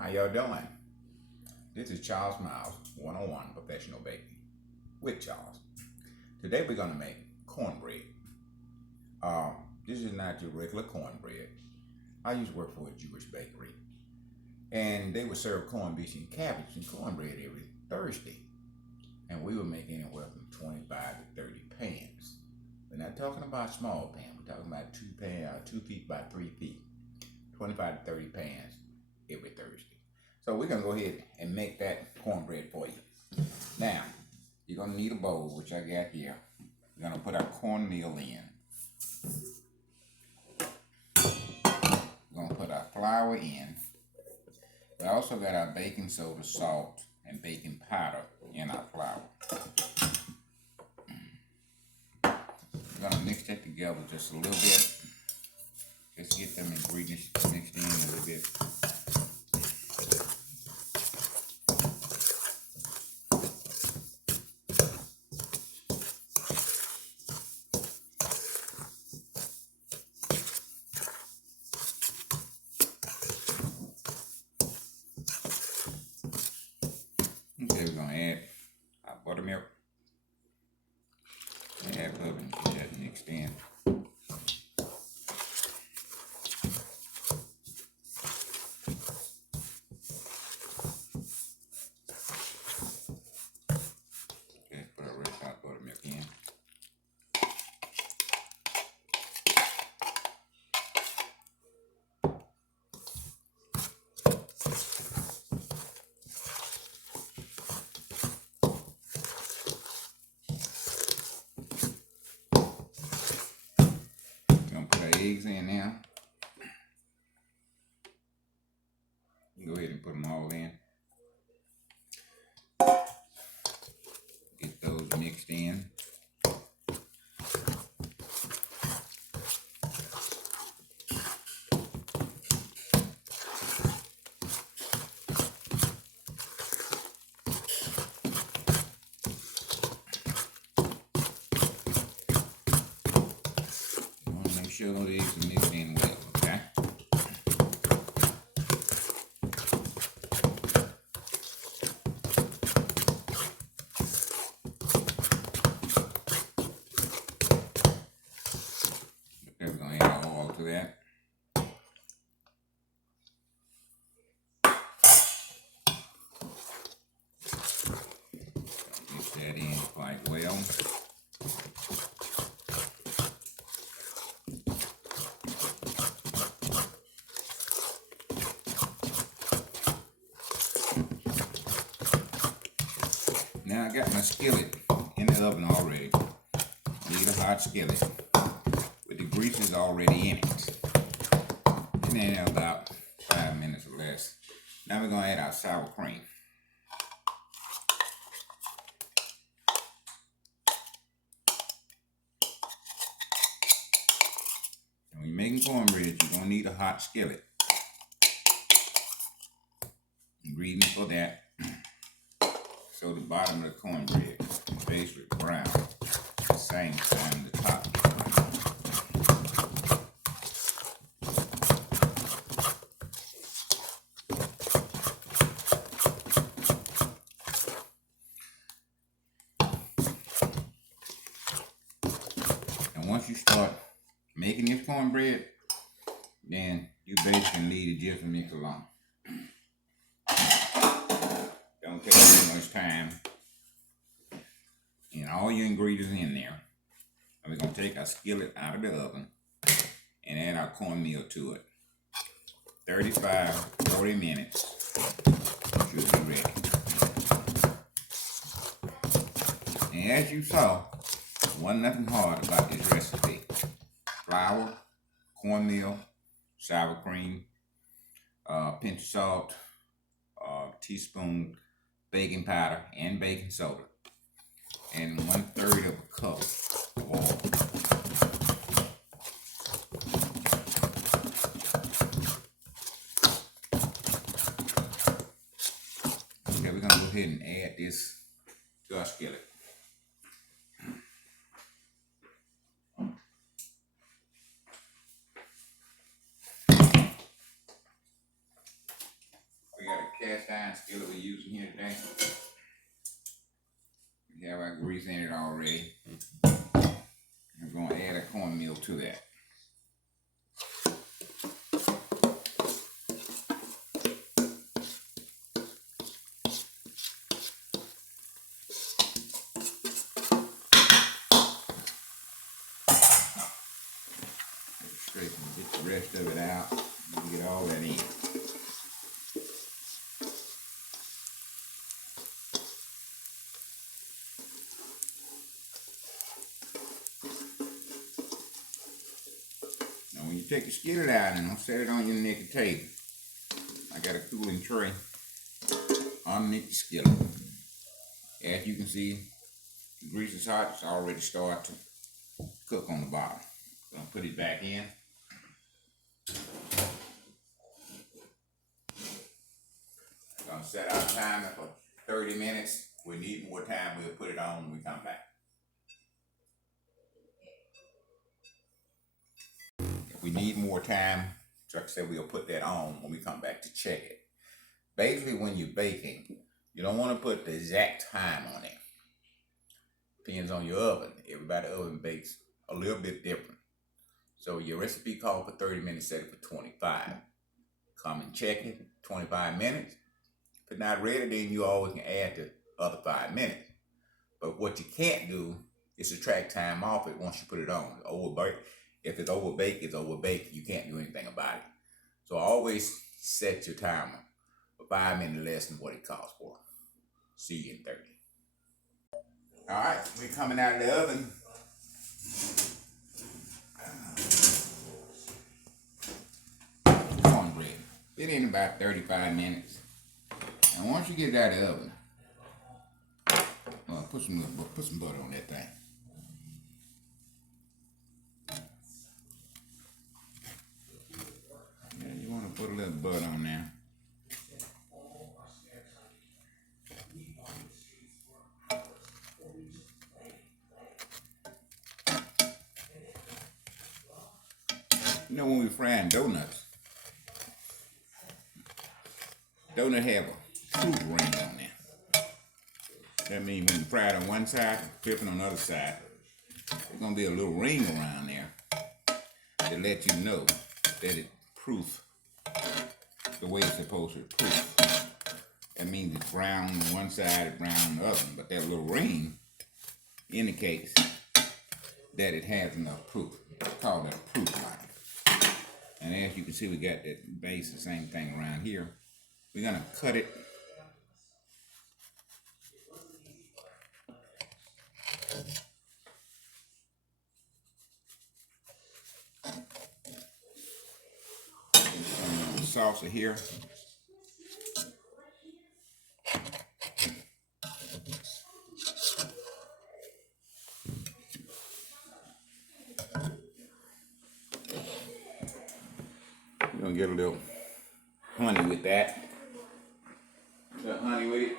How y'all doing? This is Charles Miles, 101 Professional Baking with Charles. Today we're going to make cornbread. This is not your regular cornbread. I used to work for a Jewish bakery, and they would serve corned beef and cabbage and cornbread every Thursday. And we would make anywhere from 25 to 30 pans. We're not talking about small pans. We're talking about 2 feet by 3 feet. 25 to 30 pans every Thursday. So we're going to go ahead and make that cornbread for you. Now, you're going to need a bowl, which I got here. We're going to put our cornmeal in. We're going to put our flour in. We also got our baking soda, salt, and baking powder in our flour. We're going to mix that together just a little bit. Just get them ingredients mixed in a little bit. Okay, we're going to add our buttermilk. Add up and get that mixed in. Okay, put our red hot buttermilk in. Eggs in now. Go ahead and put them all in. Get those mixed in. Make sure those eggs are mixed in well, okay? Okay, we're going to add oil to that. Mix that in quite well. Now I got my skillet in the oven already. Need a hot skillet with the greases already in it. Been in there about 5 minutes or less. Now we're going to add our sour cream. And when you're making cornbread, you're going to need a hot skillet. Ingredients for that. So the bottom of the cornbread is basically brown. At the same time, the top is brown. And once you start making this cornbread, then you basically need to just mix along. Don't take too much time. And all your ingredients in there. And we're going to take our skillet out of the oven and add our cornmeal to it. 35, 40 minutes should be ready. And as you saw, wasn't nothing hard about this recipe. Flour, cornmeal, sour cream, pinch of salt, teaspoon baking powder and baking soda, and 1/3 of a cup of oil. Okay, we're going to go ahead and add this to our skillet. We got cast iron skillet we're using here today. We have our grease in it already. I'm going to add a cornmeal to that. Get the rest of it out and get all that in. Now when you take the skillet out and set it on your naked table, I got a cooling tray underneath the skillet. As you can see, the grease is hot. It's already started to cook on the bottom. So I'll put it back in. I'm going to set our timer for 30 minutes. If we need more time, we'll put it on when we come back. If we need more time, like I said, we'll put that on when we come back to check it. Basically, when you're baking, you don't want to put the exact time on it. Depends on your oven. Everybody's oven bakes a little bit different. So your recipe called for 30 minutes, set it for 25. Come and check it, 25 minutes. If it's not ready, then you always can add the other 5 minutes. But what you can't do is subtract time off it once you put it on. If it's overbaked, it's overbaked. You can't do anything about it. So always set your timer for 5 minutes less than what it costs for. See you in 30. All right, we're coming out of the oven. Cornbread. It in about 35 minutes. And once you get it out of the oven, put some butter on that thing. Yeah, you want to put a little butter on there. You know, when we frying donuts, donut have a proof ring on there. That means when you fry it on one side, flipping on the other side, there's gonna be a little ring around there to let you know that it's proof the way it's supposed to proof. That means it's brown on one side and brown on the other, but that little ring indicates that it has enough proof. It's called that a proof line. And as you can see, we got that base, the same thing around here. We're gonna cut it. Salsa here. We're gonna get a little honey with that. A little honey with it.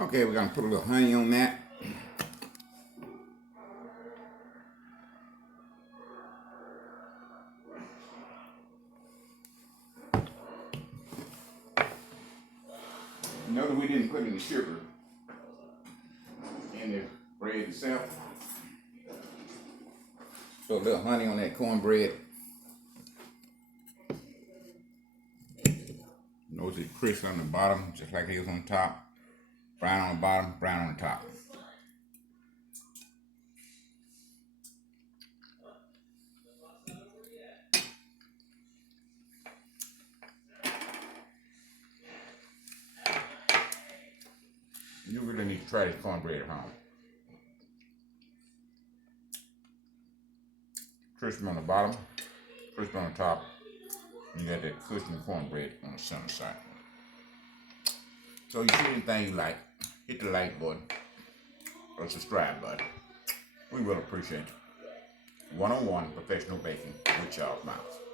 Okay, we're gonna put a little honey on that. Notice we didn't put any sugar in the bread itself. So a little honey on that cornbread. Notice it's crisp on the bottom, just like it was on top. Brown on the bottom, brown on the top. should try this cornbread at home. Crispy on the bottom, crispy on the top. And you got that cushion cornbread on the center side. So you see anything you like, hit the like button or subscribe button. We will appreciate it. One-on-one professional baking with Charles Miles.